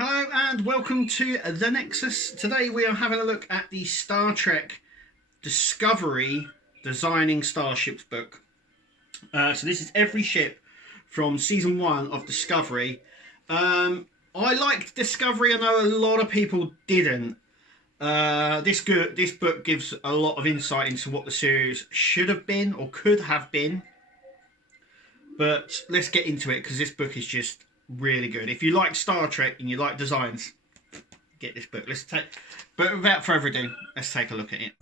Hello and welcome to The Nexus. Today we are having a look at the Star Trek Discovery Designing Starships book. So this is every ship from season 1 of Discovery. I liked Discovery. I know a lot of people didn't. This book gives a lot of insight into what the series should have been or could have been. But let's get into it because this book is just really good. If you like Star Trek and you like designs, get this book. But without further ado, let's take a look at it.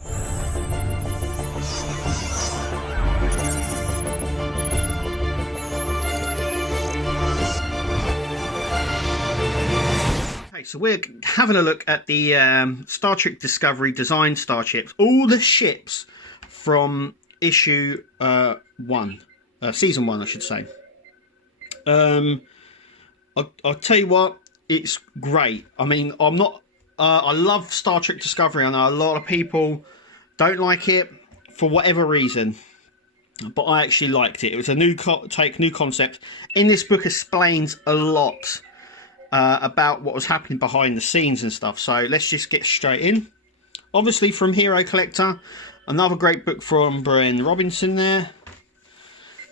Okay, so we're having a look at the Star Trek Discovery Design Starships. All the ships from issue 1. Season 1, I should say. I'll tell you what, it's great. I mean, I love Star Trek Discovery. I know a lot of people don't like it for whatever reason, but I actually liked it. It was a new concept. In this book, explains a lot about what was happening behind the scenes and stuff. So let's just get straight in. Obviously, from Hero Collector, another great book from Brian Robinson there.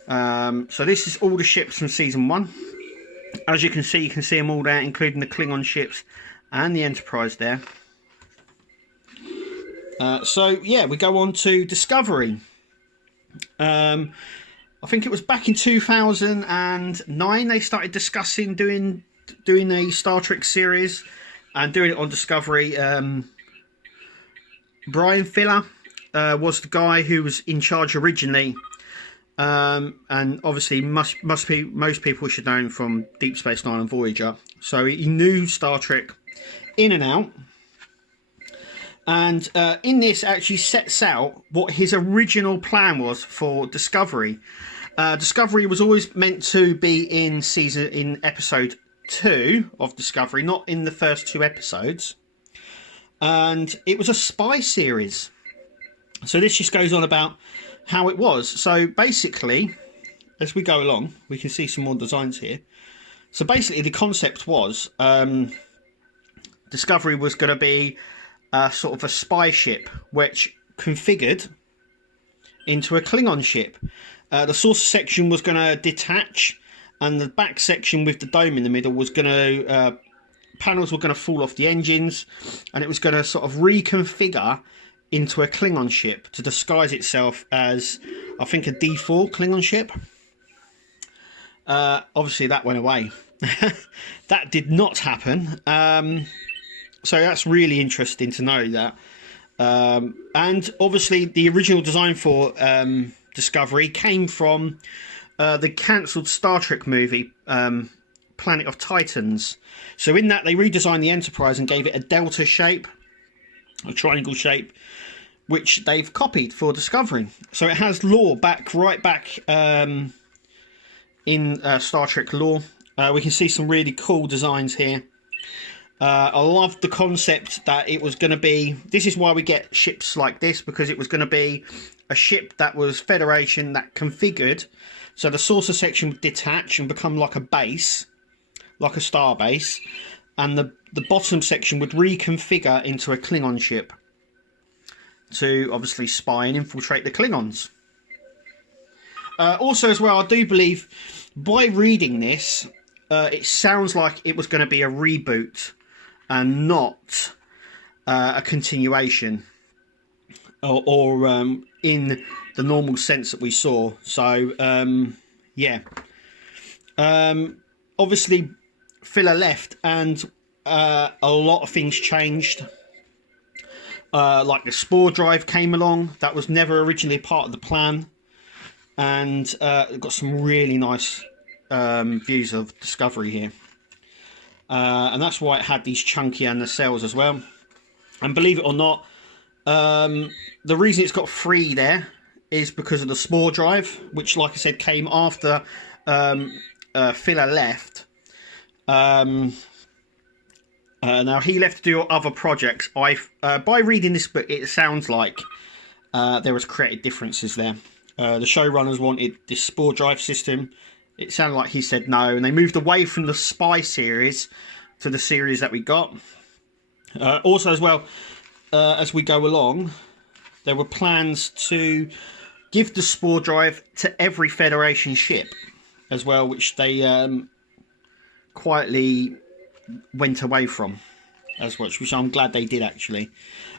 So this is all the ships from season 1. As you can see them all there, including the Klingon ships and the Enterprise there. So yeah, we go on to Discovery. I think it was back in 2009 they started discussing doing a Star Trek series and doing it on Discovery. Brian Fuller was the guy who was in charge originally. And obviously most people should know him from Deep Space Nine and Voyager, so he knew Star Trek in and out. And in this actually sets out what his original plan was for Discovery. Discovery was always meant to be in episode 2 of Discovery, not in the first 2 episodes, and it was a spy series. So this just goes on about how it was. So basically, as we go along, we can see some more designs here. So basically the concept was Discovery was going to be sort of a spy ship which configured into a Klingon ship. The saucer section was going to detach, and the back section with the dome in the middle was going to panels were going to fall off the engines, and it was going to sort of reconfigure into a Klingon ship to disguise itself as, I think, a D4 Klingon ship. Obviously that went away. That did not happen. So that's really interesting to know that. And obviously the original design for Discovery came from the cancelled Star Trek movie, Planet of Titans. So in that they redesigned the Enterprise and gave it a delta shape, a triangle shape, which they've copied for Discovery. So it has lore right back in Star Trek lore. We can see some really cool designs here. I love the concept that it was going to be, this is why we get ships like this, because it was going to be a ship that was Federation, that configured, so the saucer section would detach and become like a base, like a star base, and the bottom section would reconfigure into a Klingon ship to obviously spy and infiltrate the Klingons. Also as well, I do believe by reading this, it sounds like it was going to be a reboot and not a continuation, or in the normal sense that we saw. So yeah, obviously Fuller left, and a lot of things changed. Like the spore drive came along, that was never originally part of the plan, and got some really nice views of Discovery here, and that's why it had these chunky nacelles as well. And believe it or not, the reason it's got 3 there is because of the spore drive, which, like I said, came after Fuller left. Now he left to do other projects. By reading this book, it sounds like there was creative differences there. The showrunners wanted this spore drive system. It sounded like he said no, and they moved away from the spy series to the series that we got. Also as well, as we go along, there were plans to give the spore drive to every Federation ship as well, which they quietly went away from as well, which I'm glad they did actually.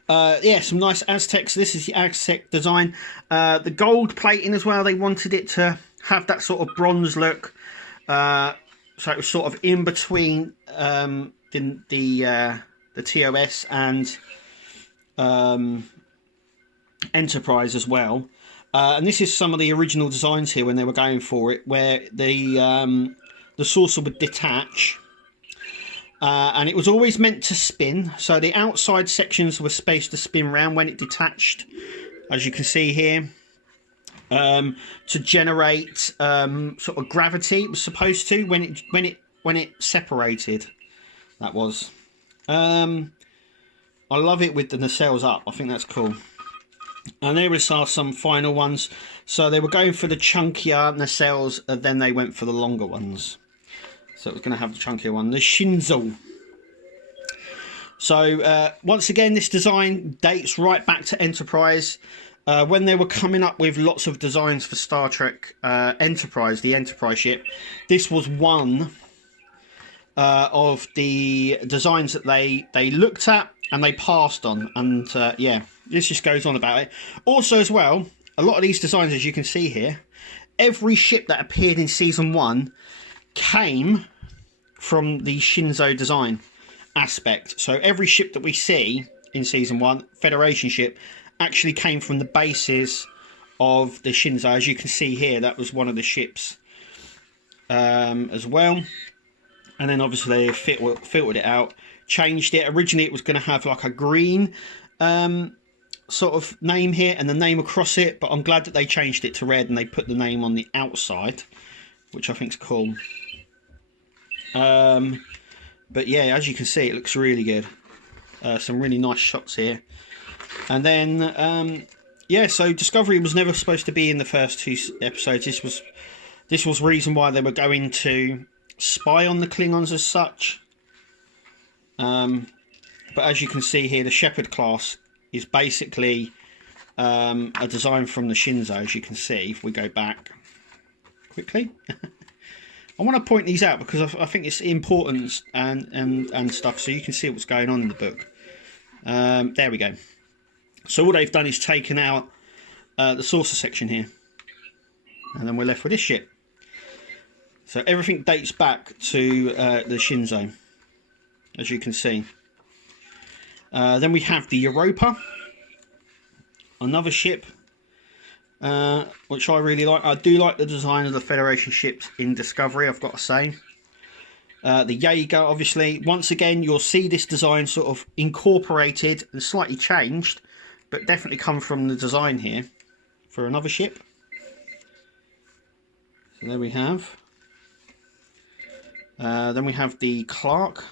Yeah, some nice Aztecs. This is the Aztec design. The gold plating as well, they wanted it to have that sort of bronze look. So it was sort of in between the TOS and Enterprise as well. And this is some of the original designs here when they were going for it, where the saucer would detach. And it was always meant to spin, so the outside sections were supposed to spin round when it detached, as you can see here, to generate sort of gravity. It was supposed to when it separated. That was. I love it with the nacelles up. I think that's cool. And there are some final ones. So they were going for the chunkier nacelles, and then they went for the longer ones. So it was going to have the chunkier one, the Shinzo. So once again, this design dates right back to Enterprise, when they were coming up with lots of designs for Star Trek Enterprise, the Enterprise ship. This was one of the designs that they looked at and they passed on. And yeah, this just goes on about it. Also as well, a lot of these designs, as you can see here, every ship that appeared in season 1 came from the Shinzo design aspect. So every ship that we see in season 1, Federation ship, actually came from the bases of the Shinzo. As you can see here, that was one of the ships as well. And then obviously they filtered it out, changed it. Originally it was going to have like a green sort of name here and the name across it, but I'm glad that they changed it to red and they put the name on the outside, which I think is cool. But yeah, as you can see, it looks really good. Some really nice shots here. And then yeah, so Discovery was never supposed to be in the first 2 episodes. This was reason why they were going to spy on the Klingons as such. But as you can see here, the Shepherd class is basically a design from the Shinzo, as you can see if we go back quickly. I want to point these out because I think it's important and stuff, so you can see what's going on in the book. There we go. So all they've done is taken out the saucer section here, and then we're left with this ship. So everything dates back to the Shinzo, as you can see. Then we have the Europa, another ship, which I really like. I do like the design of the Federation ships in Discovery, I've got to say. The Jaeger, obviously, once again, you'll see this design sort of incorporated and slightly changed, but definitely come from the design here for another ship. So there we have. Then we have the Clark.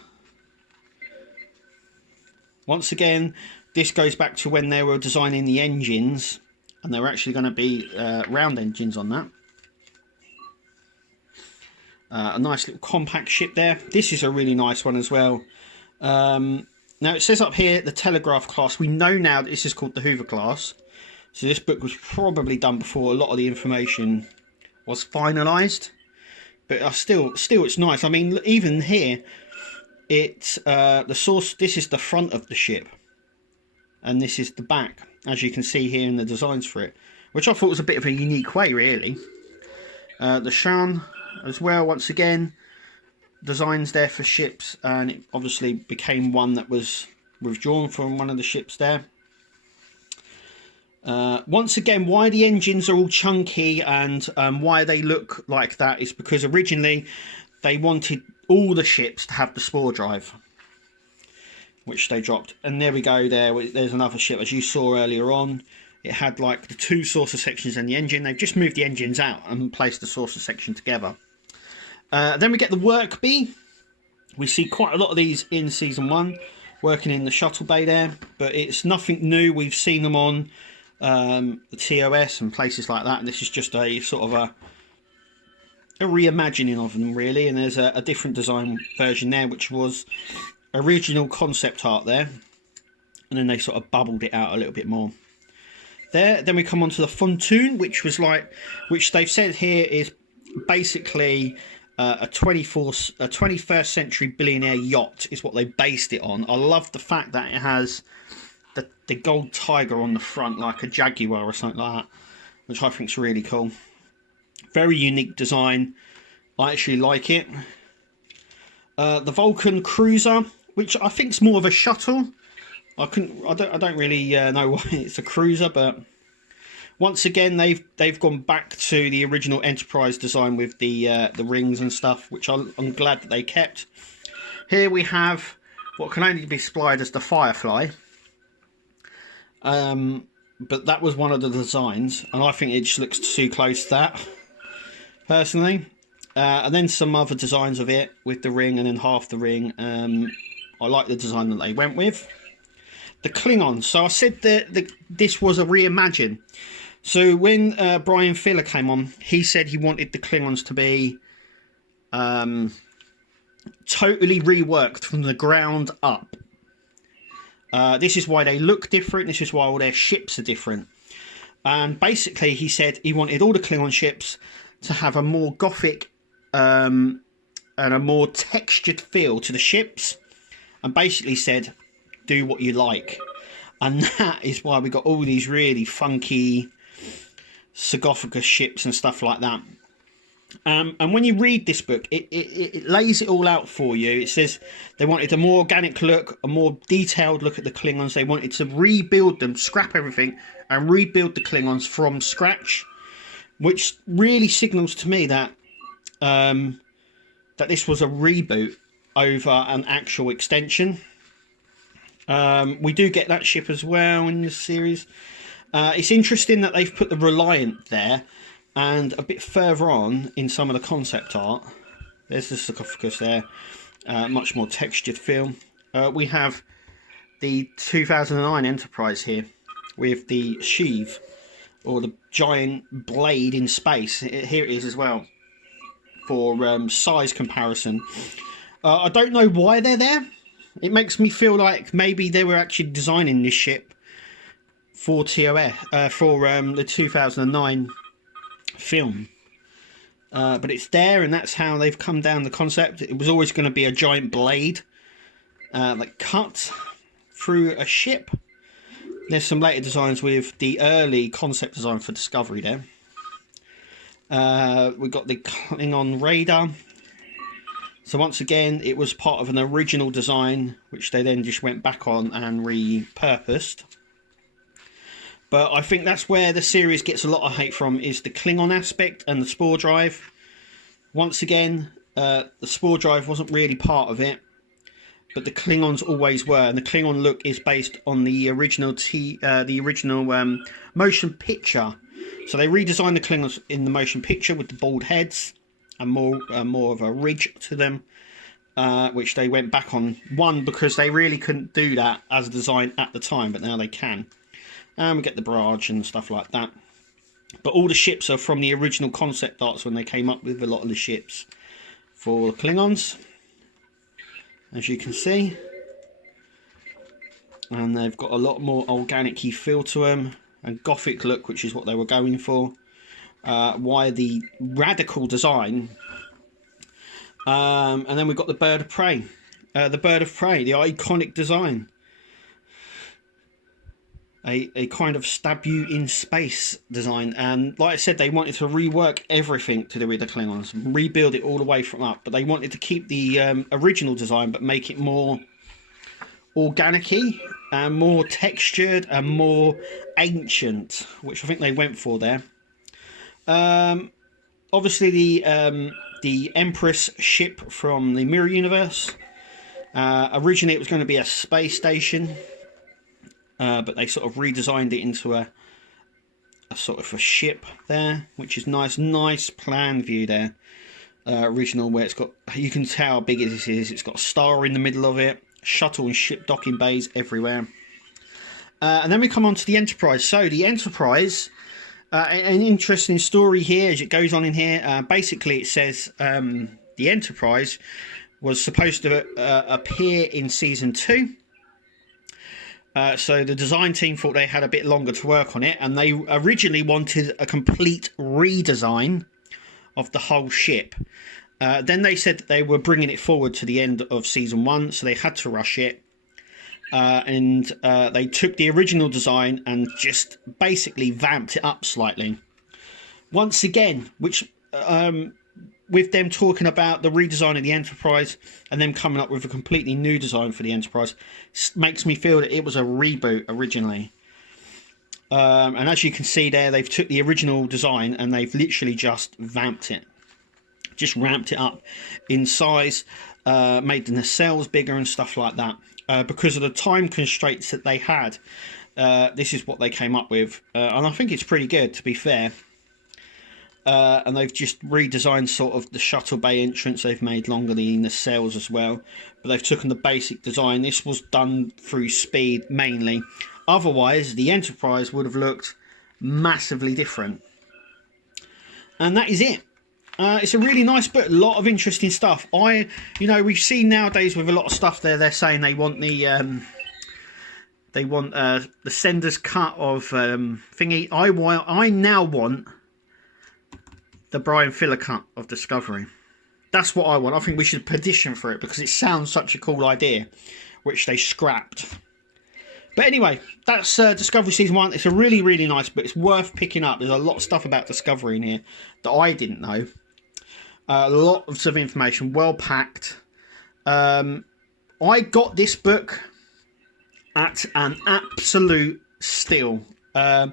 Once again, this goes back to when they were designing the engines, and they were actually going to be round engines on that. A nice little compact ship there. This is a really nice one as well. Now it says up here the Telegraph class. We know now that this is called the Hoover class. So this book was probably done before a lot of the information was finalised. But still it's nice. I mean, even here, it's the source. This is the front of the ship, and this is the back, as you can see here in the designs for it, which I thought was a bit of a unique way, really. The Shan as well, once again, designs there for ships, and it obviously became one that was withdrawn from one of the ships there. Once again, why the engines are all chunky and why they look like that is because originally they wanted all the ships to have the spore drive, which they dropped. And there we go, there's another ship, as you saw earlier on. It had like the 2 saucer sections and the engine. They've just moved the engines out and placed the saucer section together. Then we get the work bee. We see quite a lot of these in season 1 working in the shuttle bay there, but it's nothing new. We've seen them on the TOS and places like that, and this is just a sort of a reimagining of them really, and there's a different design version there, which was original concept art there, and then they sort of bubbled it out a little bit more there. Then we come on to the Pontoon, which they've said here is basically a 21st century billionaire yacht is what they based it on. I love the fact that it has the gold tiger on the front like a jaguar or something like that, which I think is really cool. Very unique design. I actually like it. The Vulcan Cruiser, which I think is more of a shuttle. I don't really know why it's a cruiser, but once again they've gone back to the original Enterprise design with the rings and stuff, which I'm glad that they kept. Here we have what can only be supplied as the Firefly. But that was one of the designs, and I think it just looks too close to that, personally. And then some other designs of it with the ring and then half the ring. I like the design that they went with. The Klingons. So I said that this was a reimagine. So when Brian Fuller came on, he said he wanted the Klingons to be totally reworked from the ground up. This is why they look different. This is why all their ships are different. And basically, he said he wanted all the Klingon ships to have a more gothic and a more textured feel to the ships. And basically said, do what you like. And that is why we got all these really funky sarcophagus ships and stuff like that. And when you read this book, it lays it all out for you. It says they wanted a more organic look, a more detailed look at the Klingons. They wanted to rebuild them, scrap everything, and rebuild the Klingons from scratch, which really signals to me that that this was a reboot over an actual extension. We do get that ship as well in this series. It's interesting that they've put the Reliant there. And a bit further on in some of the concept art, there's the sarcophagus there, much more textured feel. We have the 2009 Enterprise here with the sheave, or the giant blade in space. Here it is as well, for size comparison. I don't know why they're there. It makes me feel like maybe they were actually designing this ship for TOS, for the 2009 film, but it's there, and that's how they've come down the concept. It was always going to be a giant blade that cut through a ship. There's some later designs with the early concept design for Discovery there. We got the Klingon radar. So once again, it was part of an original design, which they then just went back on and repurposed. But I think that's where the series gets a lot of hate from, is the Klingon aspect and the spore drive. Once again, the spore drive wasn't really part of it, but the Klingons always were. And the Klingon look is based on the original motion picture. So they redesigned the Klingons in the motion picture with the bald heads and more of a ridge to them, which they went back on. One, because they really couldn't do that as a design at the time, but now they can. And we get the barrage and stuff like that. But all the ships are from the original concept arts when they came up with a lot of the ships for the Klingons, as you can see. And they've got a lot more organic-y feel to them, and gothic look, which is what they were going for. Why the radical design. And then we've got the Bird of Prey. The Bird of Prey, the iconic design. A kind of stab you in space design, and like I said, they wanted to rework everything to do with the Klingons, rebuild it all the way from up, but they wanted to keep the original design but make it more organic-y and more textured and more ancient, which I think they went for there. Obviously the Empress Ship from the Mirror Universe. Originally it was going to be a space station, but they sort of redesigned it into a sort of a ship there, which is nice plan view there. Original, where it's got, you can tell how big this is. It's got a star in the middle of it, shuttle and ship docking bays everywhere. And then we come on to the Enterprise. So the Enterprise An interesting story here as it goes on in here. Basically, it says the Enterprise was supposed to appear in season 2. So the design team thought they had a bit longer to work on it, and they originally wanted a complete redesign of the whole ship. Then they said that they were bringing it forward to the end of season 1, so they had to rush it. And they took the original design and just basically vamped it up slightly. Once again, which with them talking about the redesign of the Enterprise and them coming up with a completely new design for the Enterprise, makes me feel that it was a reboot originally. And as you can see there, they've took the original design and they've literally just vamped it. Just ramped it up in size, made the nacelles bigger and stuff like that. Because of the time constraints that they had, this is what they came up with. And I think it's pretty good, to be fair. And they've just redesigned sort of the shuttle bay entrance. They've made longer the nacelles as well. But they've taken the basic design. This was done through speed mainly. Otherwise, the Enterprise would have looked massively different. And that is it. It's a really nice book, a lot of interesting stuff. We've seen nowadays with a lot of stuff there, they're saying they want the sender's cut of thingy. I now want the Brian Fuller cut of Discovery. That's what I want. I think we should petition for it because it sounds such a cool idea, which they scrapped. But anyway, that's Discovery Season 1. It's a really, really nice book. It's worth picking up. There's a lot of stuff about Discovery in here that I didn't know. Lots of information, well packed. I got this book at an absolute steal. I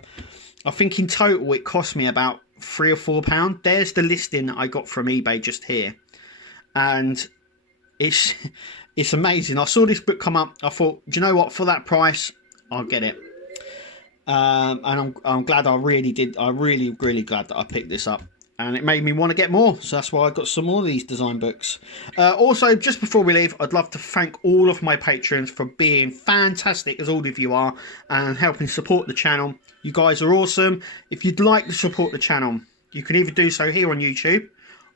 think in total it cost me about £3 or £4. There's the listing I got from eBay just here, and it's amazing. I saw this book come up. I thought, do you know what? For that price, I'll get it. And I'm glad I really did. I'm really, really glad that I picked this up. And it made me want to get more. So that's why I got some more of these design books. Also, just before we leave, I'd love to thank all of my patrons for being fantastic, as all of you are, and helping support the channel. You guys are awesome. If you'd like to support the channel, you can either do so here on YouTube,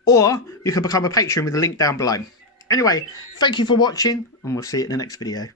or you can become a patron with the link down below. Anyway, thank you for watching, and we'll see you in the next video.